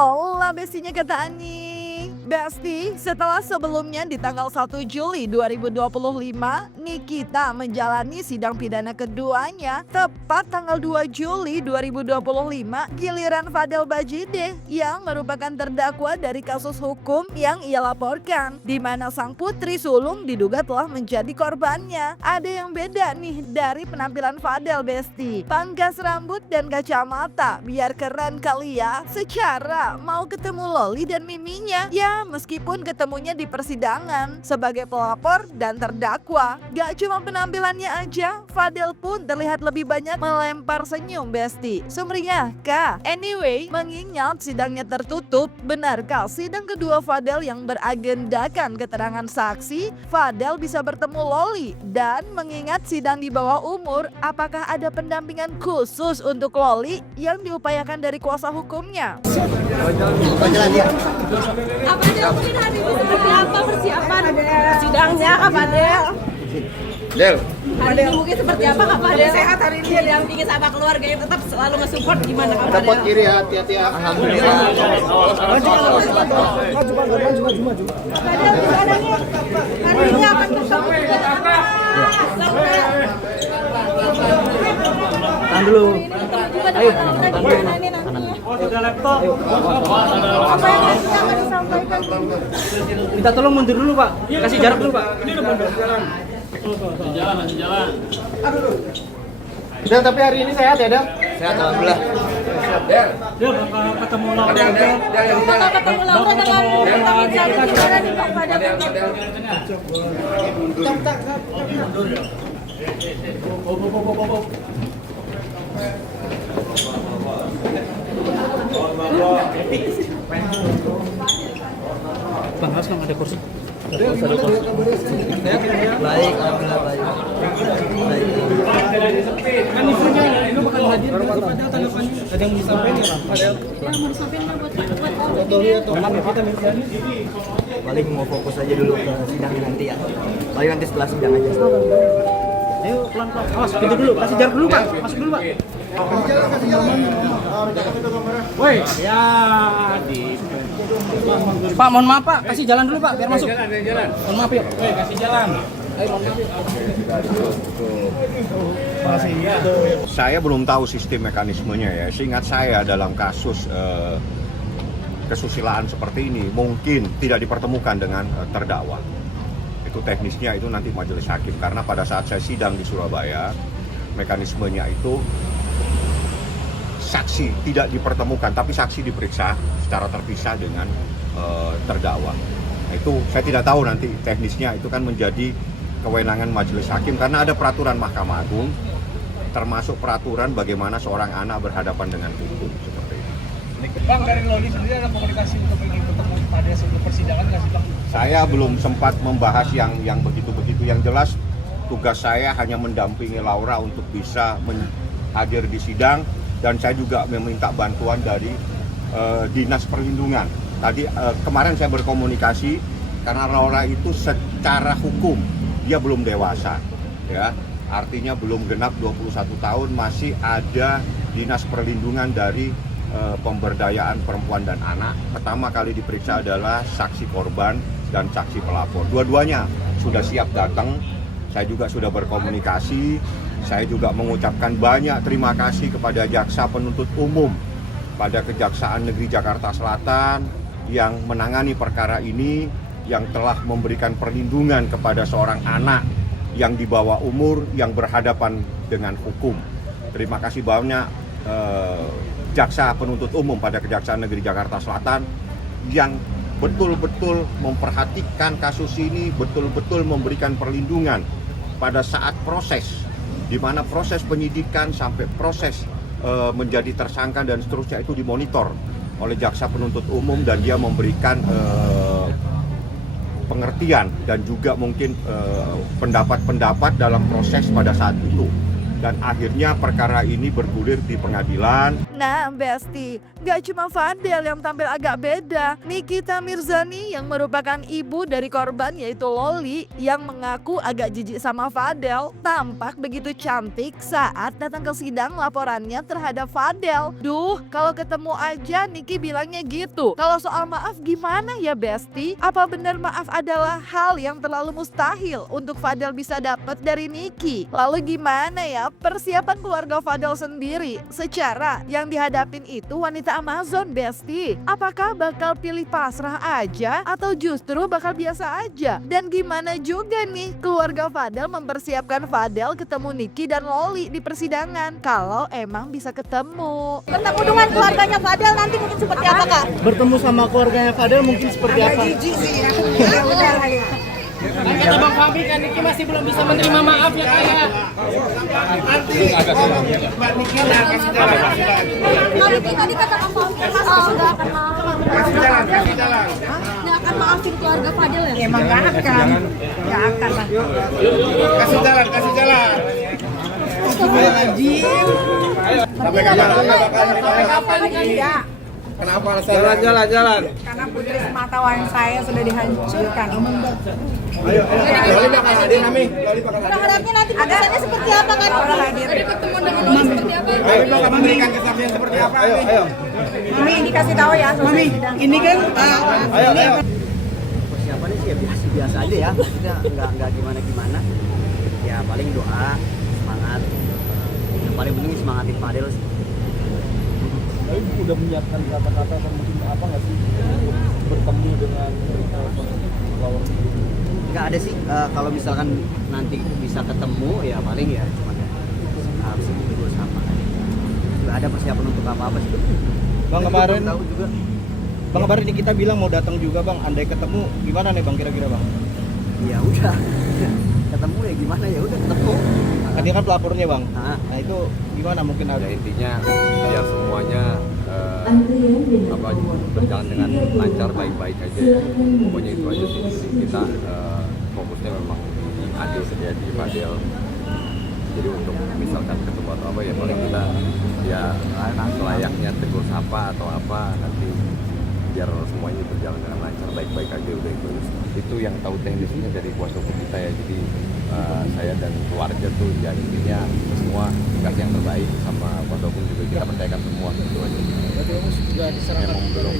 Hola bestinya kata Ani. Besti, setelah sebelumnya di tanggal 1 Juli 2025, Nikita menjalani sidang pidana keduanya. Tepat tanggal 2 Juli 2025, giliran Fadel Bajide yang merupakan terdakwa dari kasus hukum yang ia laporkan, di mana sang putri sulung diduga telah menjadi korbannya. Ada yang beda nih dari penampilan Fadel, Besti. Pangkas rambut dan kacamata, biar keren kali ya. Secara mau ketemu Loli dan Miminya, ya meskipun ketemunya di persidangan sebagai pelapor dan terdakwa. Gak cuma penampilannya aja, Fadel pun terlihat lebih banyak melempar senyum, Besti. Sumringah kah? Anyway, mengingat sidangnya tertutup, benarkah sidang kedua Fadel yang beragendakan keterangan saksi, Fadel bisa bertemu Loli? Dan mengingat sidang di bawah umur, apakah ada pendampingan khusus untuk Loli yang diupayakan dari kuasa hukumnya? Apa mungkin hari ini seperti apa persiapan sidangnya Kak Fadel? Del, Hari ini mungkin seperti apa Kak Fadel? Sehat hari ini didampingi sama keluarganya, tetap selalu nge-support gimana Kak Fadel? dapat kiri ya, hati-hati ya. Alhamdulillah. Maju. Fadel sidangnya hari ini akan bertemu apa? Tahan dulu. Ayo. Gimana ini nantinya? Apa yang nantinya akan disampaikan? Minta tolong mundur dulu Pak. Kasih jarak dulu Pak. Ini udah mundur. Jalan. Del, tapi hari ini sehat ya, Del? Sehat alhamdulillah. Dia bakal ketemu Laura. Apakah ketemu Laura dengan vitamin C gimana nih Kak Fadel? Bang Has ada kursi. Baik, Alhamdulillah baik. Kan infonya ini bakal hadir berarti pada tanggapannya ada yang disampaikan ya Pak Fadel? Ya mau disampaikan buat Paling mau fokus aja dulu ke sidangnya nanti ya. Paling nanti setelah sidang aja. Ayo pelan-pelan. Awas pintu dulu, kasih jarak dulu Pak. Masuk dulu Pak. Woi, ya di Pak, mohon maaf Pak, kasih jalan dulu Pak biar masuk. jalan. Mohon maaf ya. Woi, kasih jalan. Saya belum tahu sistem mekanismenya ya. Seingat saya dalam kasus kesusilaan seperti ini mungkin tidak dipertemukan dengan terdakwa. Itu teknisnya itu nanti majelis hakim, karena pada saat saya sidang di Surabaya mekanismenya itu saksi tidak dipertemukan, tapi saksi diperiksa secara terpisah dengan terdakwa. Nah, itu saya tidak tahu nanti teknisnya, itu kan menjadi kewenangan majelis hakim karena ada peraturan Mahkamah Agung, termasuk peraturan bagaimana seorang anak berhadapan dengan hukum seperti itu. Bang, dari Loli sendiri ada komunikasi untuk ingin bertemu pada sebelum persidangan nggak sih Bang? Saya belum sempat membahas yang begitu-begitu. Yang jelas tugas saya hanya mendampingi Laura untuk bisa hadir di sidang, dan saya juga meminta bantuan dari Dinas Perlindungan. Tadi kemarin saya berkomunikasi karena Laura itu secara hukum dia belum dewasa, ya. Artinya belum genap 21 tahun, masih ada Dinas Perlindungan dari Pemberdayaan Perempuan dan Anak. Pertama kali diperiksa adalah saksi korban dan saksi pelapor. Dua-duanya sudah siap datang. Saya juga sudah berkomunikasi. Saya juga mengucapkan banyak terima kasih kepada Jaksa Penuntut Umum pada Kejaksaan Negeri Jakarta Selatan yang menangani perkara ini, yang telah memberikan perlindungan kepada seorang anak yang di bawah umur yang berhadapan dengan hukum. Terima kasih banyak Jaksa Penuntut Umum pada Kejaksaan Negeri Jakarta Selatan yang betul-betul memperhatikan kasus ini, betul-betul memberikan perlindungan pada saat proses, di mana proses penyidikan sampai proses menjadi tersangka dan seterusnya itu dimonitor oleh Jaksa Penuntut Umum, dan dia memberikan pengertian dan juga mungkin pendapat-pendapat dalam proses pada saat itu. Dan akhirnya perkara ini bergulir di pengadilan. Nah, Besti, gak cuma Fadel yang tampil agak beda. Nikita Mirzani yang merupakan ibu dari korban yaitu Loli yang mengaku agak jijik sama Fadel tampak begitu cantik saat datang ke sidang laporannya terhadap Fadel. Duh, kalau ketemu aja Niki bilangnya gitu. Kalau soal maaf gimana ya Besti? Apa benar maaf adalah hal yang terlalu mustahil untuk Fadel bisa dapat dari Niki? Lalu gimana ya persiapan keluarga Fadel sendiri secara yang dihadapin itu wanita Amazon Besti? Apakah bakal pilih pasrah aja atau justru bakal biasa aja? Dan gimana juga nih keluarga Fadel mempersiapkan Fadel ketemu Niki dan Loli di persidangan kalau emang bisa ketemu? Bertemu dengan keluarganya Fadel nanti mungkin seperti apa Kak? Bertemu sama keluarganya Fadel mungkin seperti apa? Kata Bang Fahmi kan Niki masih belum bisa menerima maaf ya Kak ya. Tadi kata Bang Fahmi nggak akan nggak akan maafin keluarga Fadel ya? Emang nggak akan lah. Kasih jalan. Sampai kapan nih? Kenapa jalan? Karena putri sematawan saya sudah dihancurkan. Loli bakal hadir kami. Berharapnya nanti putusannya seperti apa kan? Tadi ketemu dengan Loli seperti apa? Loli bakal memberikan kesaksian seperti apa? Ayo. Mami dikasih tahu ya. Mami, ini kan Persiapannya sih ya biasa aja ya, maksudnya nggak gimana. Ya paling doa, semangat. Yang paling penting semangatin Fadel sih. Tapi udah menyiapkan kata-kata atau mungkin apa nggak sih untuk bertemu dengan lawan? Nggak ada sih, kalau misalkan nanti bisa ketemu ya paling ya cuma harus dulu sama kan. Nggak ada persiapan untuk apa-apa sih. Bang kemarin Tahu juga. Bang kemarin kita bilang mau datang juga Bang, andai ketemu gimana nih Bang kira-kira Bang? Ya udah ketemu ya gimana ya udah ketemu. Kan dia kan pelapornya Bang. Nah. Nah itu gimana mungkin ada Intinya biar semuanya berjalan dengan lancar, baik-baik aja ya. Pokoknya itu aja sih. Jadi kita fokusnya memang adil saja di Fadel. Jadi untuk misalkan ketemu atau apa ya paling kita ya selayaknya tegur sapa atau apa nanti biar semuanya berjalan dengan lancar, baik-baik aja udah itu yang tahu teknisnya dari kuasa hukum kita ya. Jadi saya dan keluarga tuh ya intinya semua kasih yang terbaik sama kuasa hukum juga kita percayakan semua gitu aja. Berarti kamu sudah diserahkan Memang belum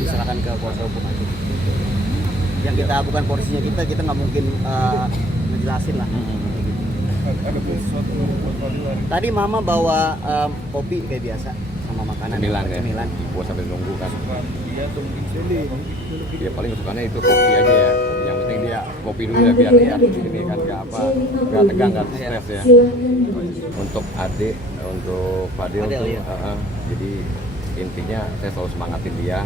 Diserahkan ke kuasa hukum aja. Yang kita bukan porsinya kita nggak mungkin ngejelasin lah. ada sesuatu buat Fadel. Tadi mama bawa kopi kayak biasa sama makanan. Cemilan gua sambil nunggu kan. Dia tuh mungkin sendiri. Dia paling kesukaannya itu kopi aja ya. Yang penting dia kopi dulu ya biar dia ini kan nggak tegang, nggak stres ya. Untuk adik, untuk Fadel tuh, ya. jadi intinya saya selalu semangatin dia,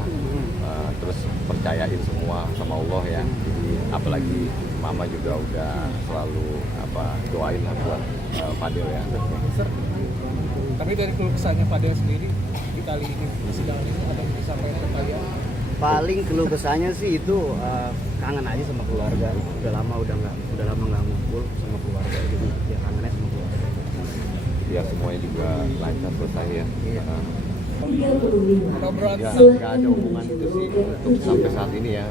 terus percayain semua sama Allah ya. Jadi apalagi mama juga udah selalu doain lah buat Fadel ya. Tapi dari keluh kesahnya Fadel sendiri di kali ini persidangan ini ada yang disampaikan ke kalian? Paling keluh kesahnya sih itu kangen aja sama keluarga. Udah lama nggak ngumpul sama keluarga. Jadi ya kangen aja sama keluarga. Ya semuanya juga lancar selesai ya. Iya. Atau berat? Ya nggak ada hubungan itu sih untuk sampai saat ini ya.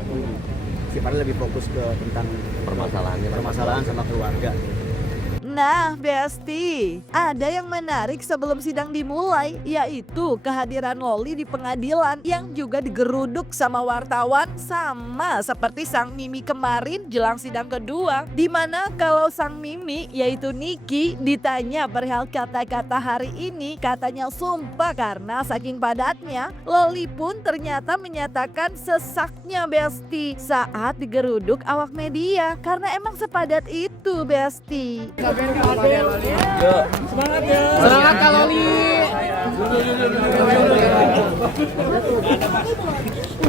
Si Fadel lebih fokus ke tentang permasalahan sama keluarga. Nah, Besti, ada yang menarik sebelum sidang dimulai, yaitu kehadiran Loli di pengadilan yang juga digeruduk sama wartawan sama seperti Sang Mimi kemarin jelang sidang kedua. Dimana kalau Sang Mimi, yaitu Niki, ditanya perihal kata-kata hari ini, katanya sumpah karena saking padatnya. Loli pun ternyata menyatakan sesaknya Besti saat digeruduk awak media, karena emang sepadat itu Besti. Semangat ya. Semangat Kak Loli.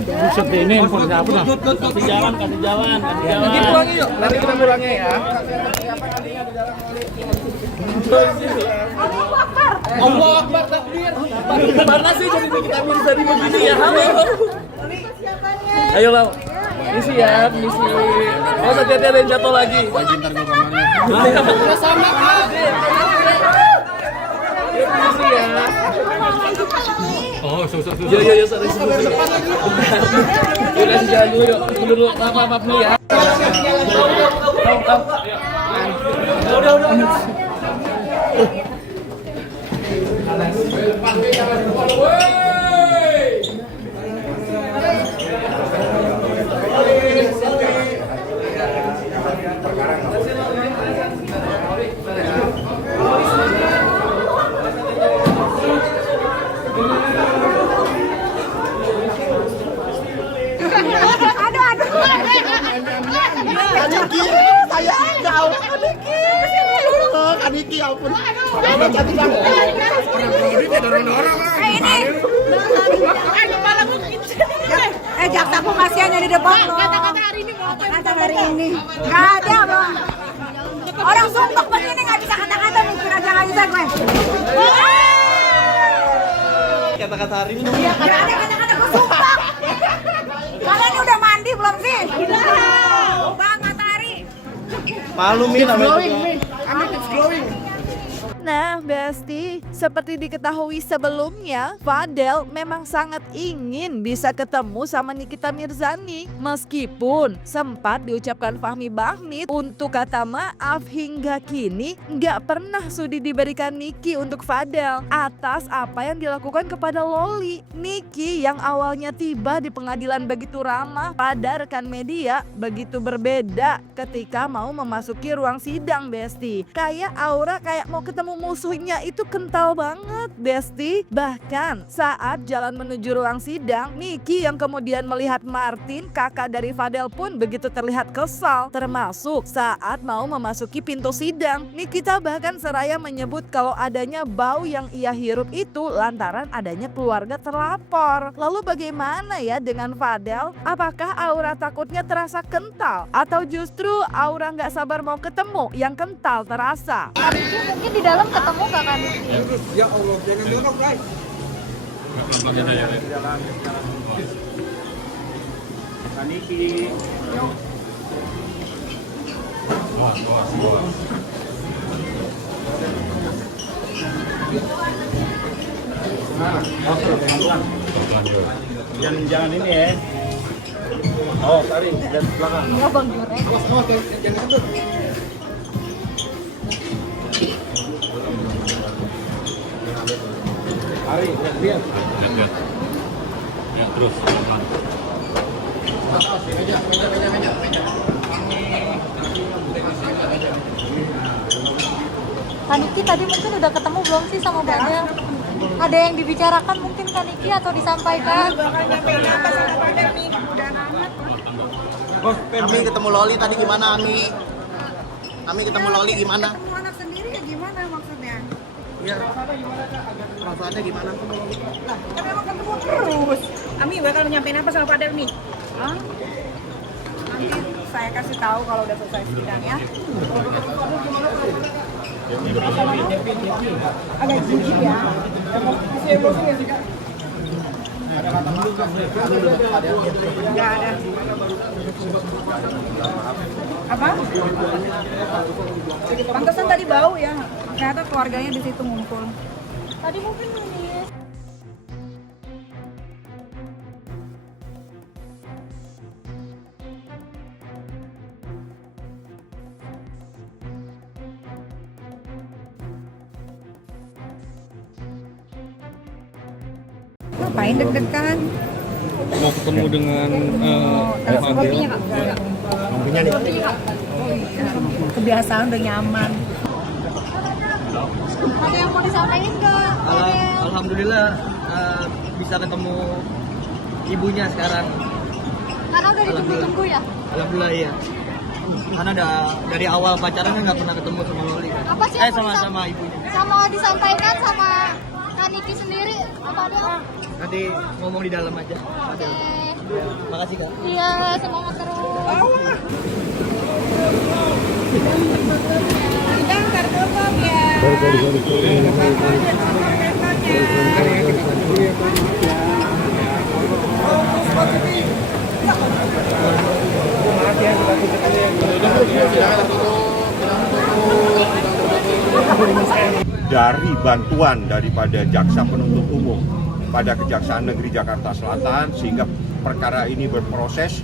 Buset deh ini handphone siapa dah? Kasih jalan. Nanti pulang yuk. Nanti kita pulangnya ya. Allah Akbar takbir. Mana sih jadi kita bisa di begini ya? Halo. Ayo Lau. Misi ya, misi. Oh, hati-hati ada yang jatuh lagi. Ntar gue kamarnya. Sama Kak. Misi ya. Oh, Yo, sorry. Yuk, kasih jalan dulu, yuk. Dulu, maaf dulu ya. Udah. Jaksaku kasihannya di depan loh. Kata-kata hari ini mau kata hari ini. Gak ada bang. Orang sumpah begini nggak bisa kata-kata nih, kira-kira nggak bisa gue. Kata-kata hari ini. Iya, gak ada kata-kata gue sumpah. Kalian ini udah mandi belum sih? Udah. Bang, Matahari. Malu Mi namanya. Nah, Besti, seperti diketahui sebelumnya, Fadel memang sangat ingin bisa ketemu sama Nikita Mirzani. Meskipun sempat diucapkan Fahmi Bahmit untuk kata maaf hingga kini nggak pernah sudi diberikan Niki untuk Fadel atas apa yang dilakukan kepada Loli. Niki yang awalnya tiba di pengadilan begitu ramah pada rekan media, begitu berbeda ketika mau memasuki ruang sidang, Besti. Kayak aura kayak mau ketemu musuhnya itu kental banget, Besti. Bahkan saat jalan menuju ruang sidang, Niki yang kemudian melihat Martin, kakak dari Fadel pun begitu terlihat kesal. Termasuk saat mau memasuki pintu sidang, Nikita bahkan seraya menyebut kalau adanya bau yang ia hirup itu lantaran adanya keluarga terlapor. Lalu bagaimana ya dengan Fadel? Apakah aura takutnya terasa kental? Atau justru aura nggak sabar mau ketemu yang kental terasa? Mungkin di dalam ketemu gak kan? Ya Allah, jangan jongkok guys. Kaniki. Jangan ini ya. Oh, sorry, lihat belakang. Enggak Bang Jurek. Ari, lihat. Ya, terus. Kaniki tadi mungkin udah ketemu belum sih sama Fadel? Ada yang dibicarakan mungkin Kaniki atau disampaikan? Ami ketemu Loli tadi gimana, Ami? Ami ketemu Loli gimana? Ketemu anak sendiri ya gimana maksudnya? Iya. Perasaannya gimana? Kan emang ketemu terus. Ami bakal nyampein apa sama Fadel nih? Hah? Nanti saya kasih tahu kalau udah selesai sidang ya. Agak jijik ya. Masih emosi ya sih Kak? Nggak ada. Apa? Pantesan tadi bau ya. Ternyata keluarganya di situ ngumpul. Tadi mungkin ini. Ngapain deg-degan? Mau ketemu dengan Fadel. Lampunya nih. Kebiasaan udah nyaman. Ada yang mau disampaikan nggak? Alhamdulillah bisa ketemu ibunya sekarang. Karena udah ditunggu-tunggu ya? Alhamdulillah iya. Karena dari awal pacaran kan nggak pernah ketemu sama Loli kan. Apa sih yang mau sama ibunya. sama disampaikan sama Kaniki sendiri? Apa ada? Nanti ngomong di dalam aja. Oke. Makasih Kak. Iya, semangat terus. Sidang tertutup ya. Jangan tutup. dari bantuan daripada jaksa penuntut umum pada Kejaksaan Negeri Jakarta Selatan sehingga perkara ini berproses,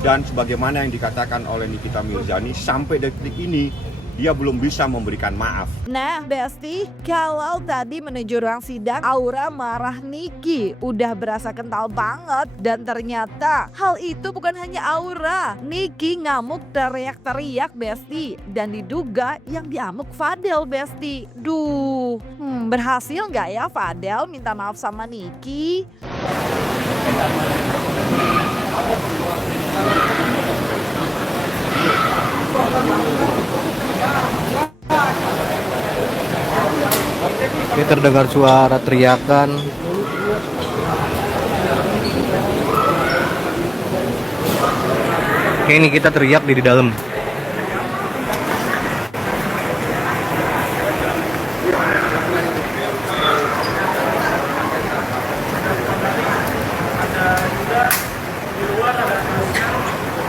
dan sebagaimana yang dikatakan oleh Nikita Mirzani sampai detik ini dia belum bisa memberikan maaf. Nah, Besti, kalau tadi menuju ruang sidang aura marah Niki udah berasa kental banget, dan ternyata hal itu bukan hanya aura. Niki ngamuk teriak-teriak, Besti, dan diduga yang diamuk Fadel, Besti. Duh, berhasil nggak ya Fadel minta maaf sama Niki? Ini terdengar suara teriakan. Oke, ini kita teriak di dalam.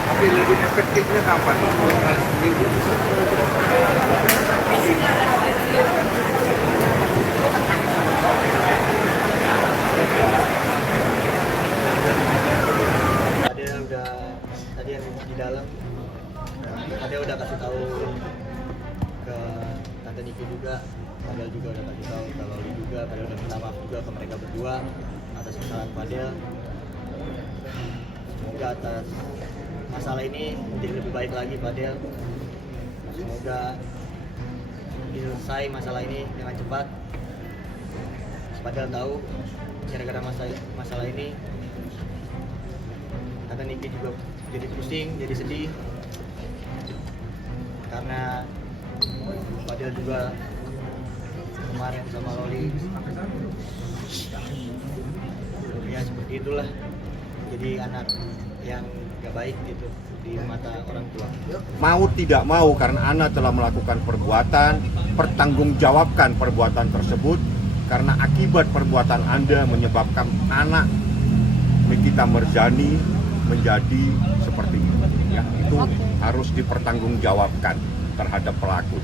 Tapi lebih efektifnya kapan? Tadi yang di dalam, Fadel udah kasih tahu ke Tante Niki juga, Fadel juga udah kasih tahu ke Loli juga, Fadel udah minta maaf juga ke mereka berdua atas kesalahan Fadel. Semoga atas masalah ini menjadi lebih baik lagi Fadel. Semoga selesai masalah ini dengan cepat. Fadel tahu gara-gara masalah ini Tante Niki juga jadi pusing, jadi sedih karena Fadel juga kemarin sama Loli ya seperti itulah, jadi anak yang gak baik gitu di mata orang tua. Mau tidak mau karena Ana telah melakukan perbuatan, pertanggungjawabkan perbuatan tersebut, karena akibat perbuatan Anda menyebabkan anak Nikita Mirzani menjadi seperti ini, ya itu harus dipertanggungjawabkan terhadap pelaku.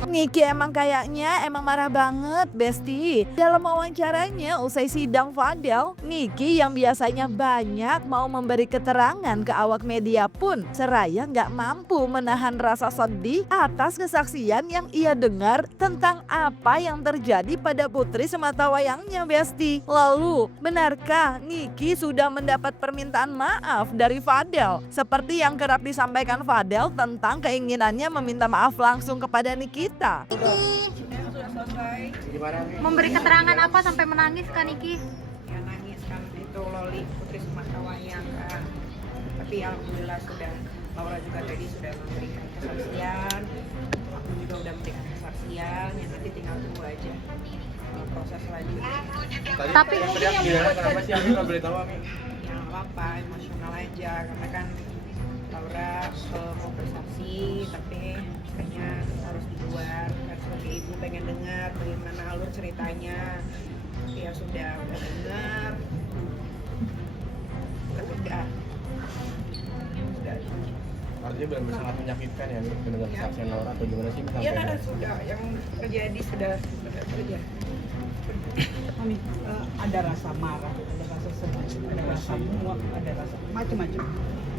Niki emang kayaknya marah banget, Besti. Dalam wawancaranya usai sidang Fadel, Niki yang biasanya banyak mau memberi keterangan ke awak media pun seraya nggak mampu menahan rasa sedih atas kesaksian yang ia dengar tentang apa yang terjadi pada putri sematawayangnya, Besti. Lalu, benarkah Niki sudah mendapat permintaan maaf dari Fadel? Seperti yang kerap disampaikan Fadel tentang keinginannya meminta maaf langsung kepada Nikita. Memberi keterangan apa sampai menangis Kak Niki? Ya nangis kan, itu Loli putri Sematawayang kan. Tapi alhamdulillah sudah, Laura juga tadi sudah memberikan kesaksian, aku juga udah memberikan kesaksian, ya nanti tinggal tunggu aja proses selanjutnya. Tapi Kenapa sih Ami nggak boleh tahu Ami? Ya nggak apa-apa, emosional aja karena kan Laura mau bersaksi tapi kayaknya harus di luar kan, sebagai ibu pengen dengar bagaimana alur ceritanya. Ya sudah dengar, sudah Artinya benar-benar sangat menyakitkan ya mendengar kesaksian Laura, atau gimana sih? ya sudah yang terjadi sudah terjadi. Ada rasa marah, ada rasa sedih, ada rasa muak, ada rasa macam-macam.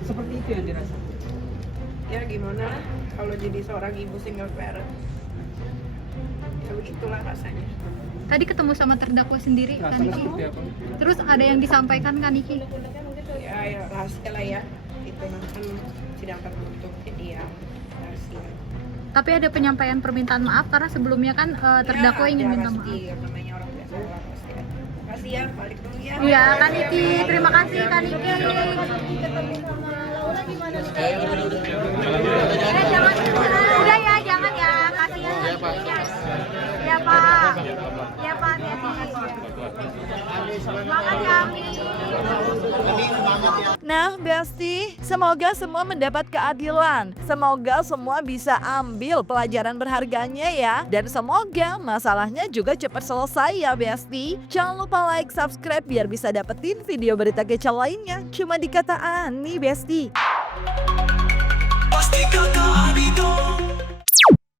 Seperti itu yang dirasakan. Ya gimana kalau jadi seorang ibu single parent, ya begitulah rasanya. tadi ketemu sama terdakwa sendiri Kak Rasanya Niki. seperti apa? Terus ada yang disampaikan Kak Niki? Ya rahasia lah ya, itu nanti sidang tertutup jadi ya rahasia. Tapi ada penyampaian permintaan maaf karena sebelumnya kan terdakwa Ya, ingin ada minta pasti, maaf. namanya orang biasa lah pasti ada. Makasih ya, balik dulu ya. Iya Kak Niki, terima kasih Kak Niki. Jangan, udah ya, jangan ya, kasihan. Ya Pak, ya Pak, hati-hati. Semangat ya Ami. Nah, Besti, semoga semua mendapat keadilan. Semoga semua bisa ambil pelajaran berharganya ya. Dan semoga masalahnya juga cepat selesai ya, Besti. Jangan lupa like, subscribe biar bisa dapetin video berita kece lainnya. Cuma di Kata Ani, Besti. Pasti kata Ani dong.